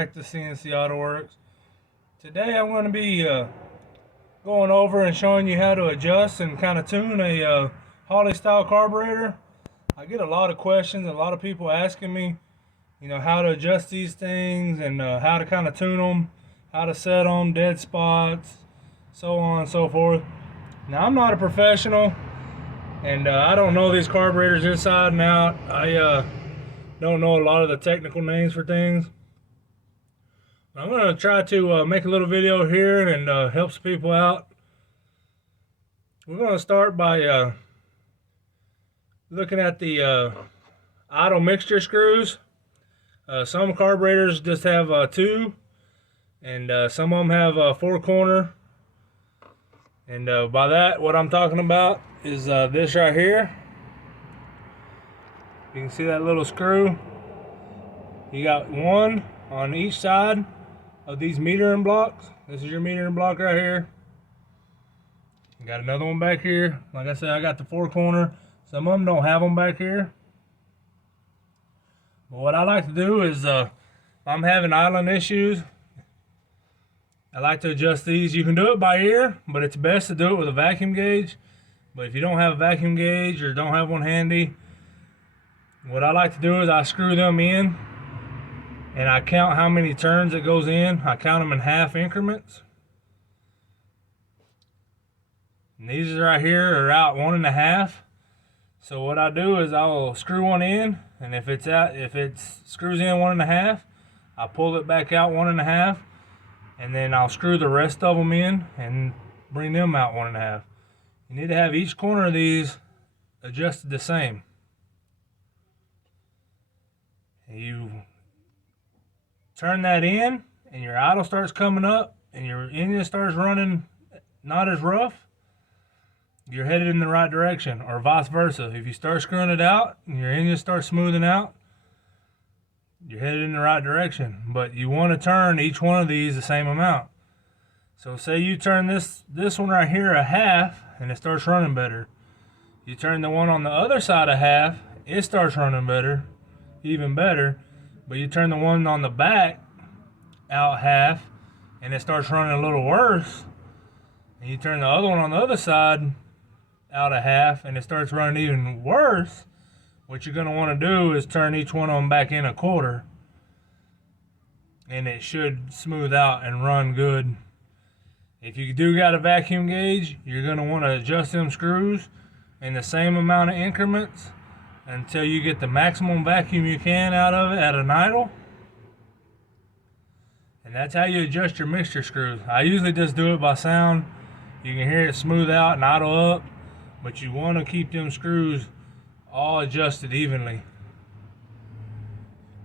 back to CNC Auto Works. Today I'm going to be going over and showing you how to adjust and kind of tune a Holley style carburetor. I get a lot of questions, a lot of people asking me, how to adjust these things and how to kind of tune them, how to set them, dead spots, so on and so forth. Now, I'm not a professional, and I don't know these carburetors inside and out. I don't know a lot of the technical names for things. I'm going to try to make a little video here and help some people out. We're going to start by looking at the idle mixture screws. Some carburetors just have two, and some of them have four corner. And by that, what I'm talking about is this right here. You can see that little screw. You got one on each side of these metering blocks. This is your metering block right here. You got another one back here. Like I said, I got the four corner. Some of them don't have them back here. But what I like to do is, if I'm having idling issues, I like to adjust these. You can do it by ear, but it's best to do it with a vacuum gauge. But if you don't have a vacuum gauge or don't have one handy, what I like to do is I screw them in and I count how many turns it goes in. I count them in half increments. And these right here are out 1.5. So what I do is I'll screw one in, and if it screws in 1.5, I pull it back out 1.5, and then I'll screw the rest of them in and bring them out 1.5. You need to have each corner of these adjusted the same. You turn that in and your idle starts coming up and your engine starts running not as rough, you're headed in the right direction, or vice versa. If you start screwing it out and your engine starts smoothing out, you're headed in the right direction. But you want to turn each one of these the same amount. So say you turn this one right here a half and it starts running better. You turn the one on the other side a half, it starts running better, even better. But you turn the one on the back out half and it starts running a little worse. And you turn the other one on the other side out a half and it starts running even worse. What you're going to want to do is turn each one of them back in a quarter, and it should smooth out and run good. If you do got a vacuum gauge, you're going to want to adjust them screws in the same amount of increments until you get the maximum vacuum you can out of it at an idle. And that's how you adjust your mixture screws. I usually just do it by sound. You can hear it smooth out and idle up, but you want to keep them screws all adjusted evenly.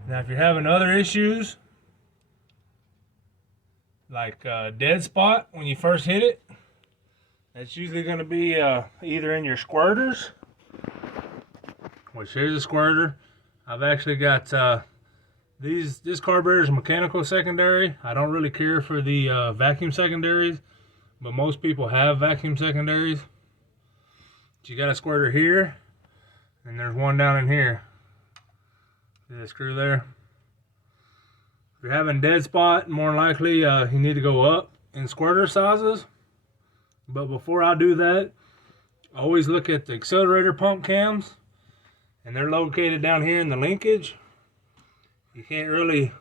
Now, if you're having other issues, like dead spot when you first hit it, that's usually going to be either in your squirters, which here's a squirter. I've actually got this carburetor is mechanical secondary. I don't really care for the vacuum secondaries, but most people have vacuum secondaries. But you got a squirter here, and there's one down in here. See that screw there? If you're having dead spot, more than likely you need to go up in squirter sizes. But before I do that, I always look at the accelerator pump cams, and they're located down here in the linkage. You can't really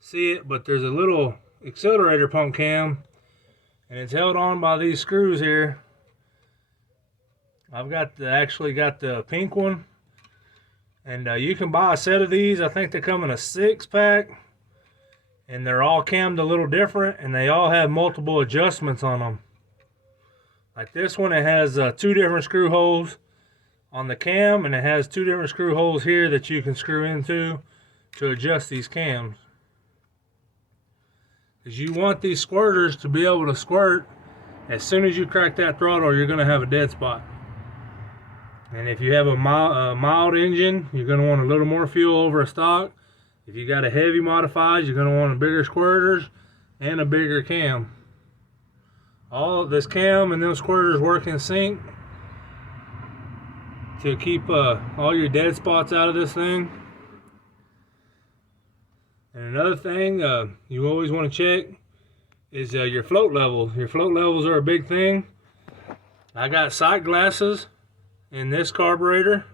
see it, but there's a little accelerator pump cam, and it's held on by these screws here. I've actually got the pink one, and you can buy a set of these. I think they come in a 6-pack, and they're all cammed a little different, and they all have multiple adjustments on them. Like this one, it has 2 different screw holes on the cam, and it has 2 different screw holes here that you can screw into to adjust these cams. Because you want these squirters to be able to squirt. As soon as you crack that throttle, you're going to have a dead spot. And if you have a mild engine, you're going to want a little more fuel over a stock. If you got a heavy modified, you're going to want a bigger squirters and a bigger cam. All of this cam and those squirters work in sync to keep all your dead spots out of this thing. And another thing you always want to check is your float levels. Your float levels are a big thing. I got sight glasses in this carburetor.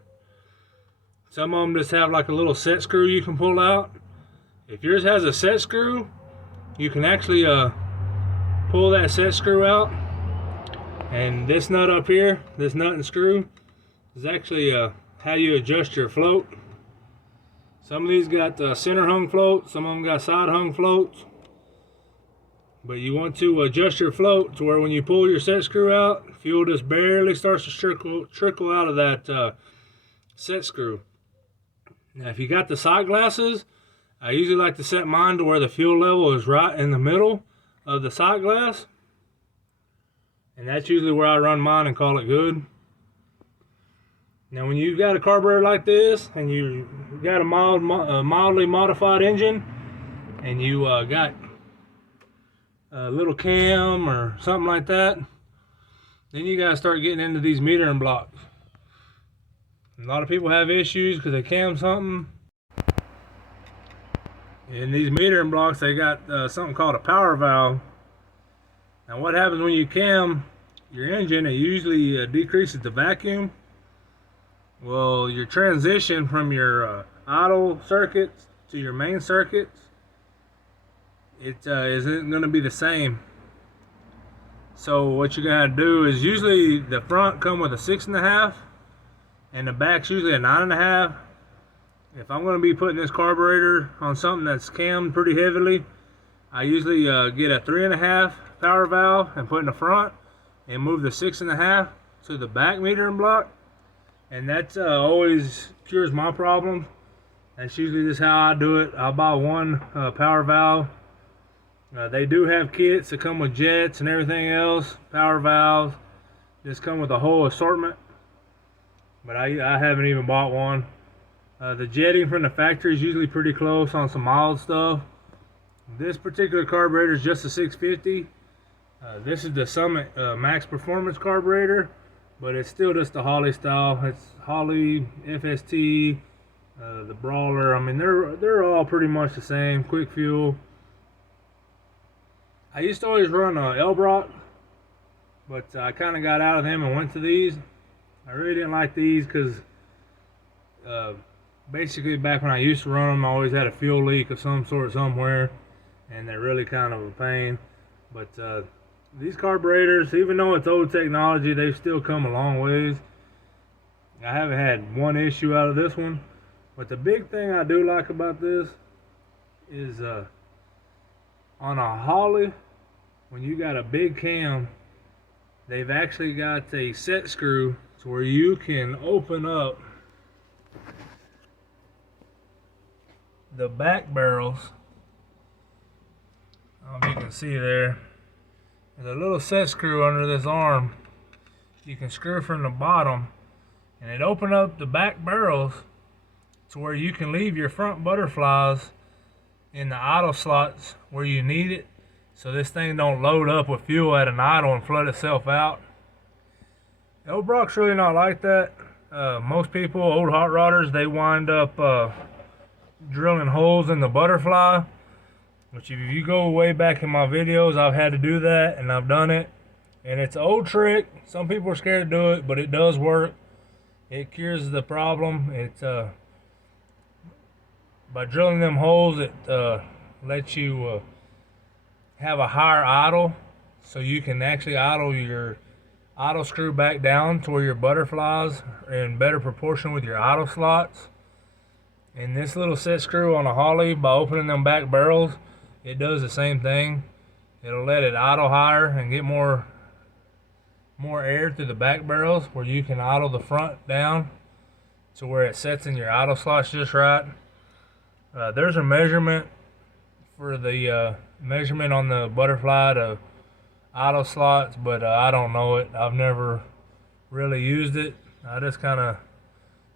Some of them just have like a little set screw you can pull out. If yours has a set screw, you can actually pull that set screw out. And this nut up here, this nut and screw, is actually how you adjust your float. Some of these got center hung floats, some of them got side hung floats. But you want to adjust your float to where when you pull your set screw out, fuel just barely starts to trickle out of that set screw. Now if you got the sight glasses, I usually like to set mine to where the fuel level is right in the middle of the sight glass. And that's usually where I run mine and call it good. Now when you've got a carburetor like this, and you got a mildly modified engine, and you got a little cam or something like that, then you gotta start getting into these metering blocks. A lot of people have issues because they cam something. In these metering blocks, they got something called a power valve. Now what happens when you cam your engine, it usually decreases the vacuum. Well, your transition from your idle circuits to your main circuits, it isn't going to be the same. So what you're going to do is, usually the front come with a 6.5 and the back's usually a 9.5. If I'm going to be putting this carburetor on something that's cammed pretty heavily, I usually get a 3.5 power valve and put in the front and move the 6.5 to the back metering block. And that always cures my problem. That's usually just how I do it. I'll buy one power valve. They do have kits that come with jets and everything else. Power valves just come with a whole assortment. But I haven't even bought one. The jetting from the factory is usually pretty close on some mild stuff. This particular carburetor is just a 650. This is the Summit Max Performance carburetor, but it's still just the Holley style. It's Holley, FST, the Brawler. I mean, they're all pretty much the same. Quick fuel. I used to always run Elbrock, but I kind of got out of them and went to these. I really didn't like these because basically back when I used to run them, I always had a fuel leak of some sort somewhere, and they're really kind of a pain. But these carburetors, even though it's old technology, they've still come a long ways. I haven't had one issue out of this one. But the big thing I do like about this is on a Holley, when you got a big cam, they've actually got a set screw to where you can open up the back barrels. I don't know if you can see there. There's a little set screw under this arm. You can screw from the bottom, and it opens up the back barrels to where you can leave your front butterflies in the idle slots where you need it, so this thing don't load up with fuel at an idle and flood itself out. Elbrock's really not like that. Most people, old hot rodders, they wind up drilling holes in the butterfly, which if you go way back in my videos, I've had to do that, and I've done it, and it's an old trick. Some people are scared to do it, but it does work. It cures the problem. It's by drilling them holes, it lets you have a higher idle, so you can actually idle your idle screw back down to where your butterflies are in better proportion with your idle slots. And this little set screw on a Holley, by opening them back barrels, it does the same thing. It'll let it idle higher and get more air through the back barrels, where you can idle the front down to where it sets in your idle slots just right. There's a measurement for the measurement on the butterfly to idle slots, but I don't know it. I've never really used it. I just kind of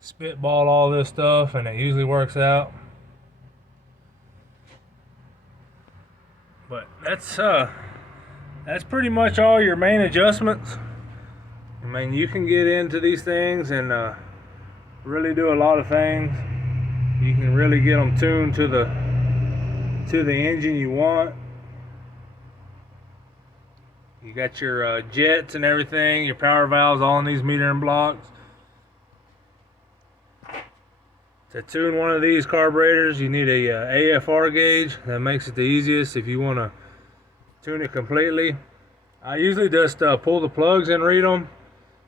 spitball all this stuff, and it usually works out. But that's pretty much all your main adjustments. I mean, you can get into these things and really do a lot of things. You can really get them tuned to the to the engine you want. You got your jets and everything, your power valves all in these metering blocks. To tune one of these carburetors, you need a AFR gauge. That makes it the easiest if you want to tune it completely. I usually just pull the plugs and read them.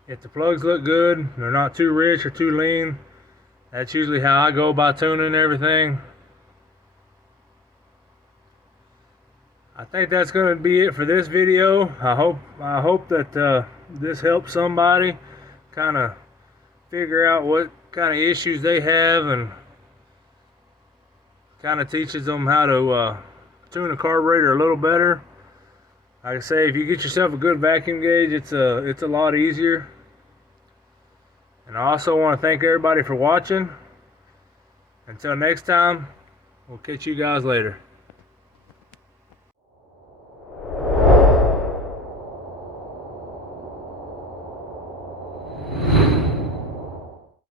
If the plugs look good, they're not too rich or too lean, that's usually how I go about tuning everything. I think that's going to be it for this video. I hope that this helps somebody kind of figure out what kind of issues they have and kind of teaches them how to tune a carburetor a little better. Like I say, if you get yourself a good vacuum gauge, it's a lot easier. And I also want to thank everybody for watching. Until next time, we'll catch you guys later.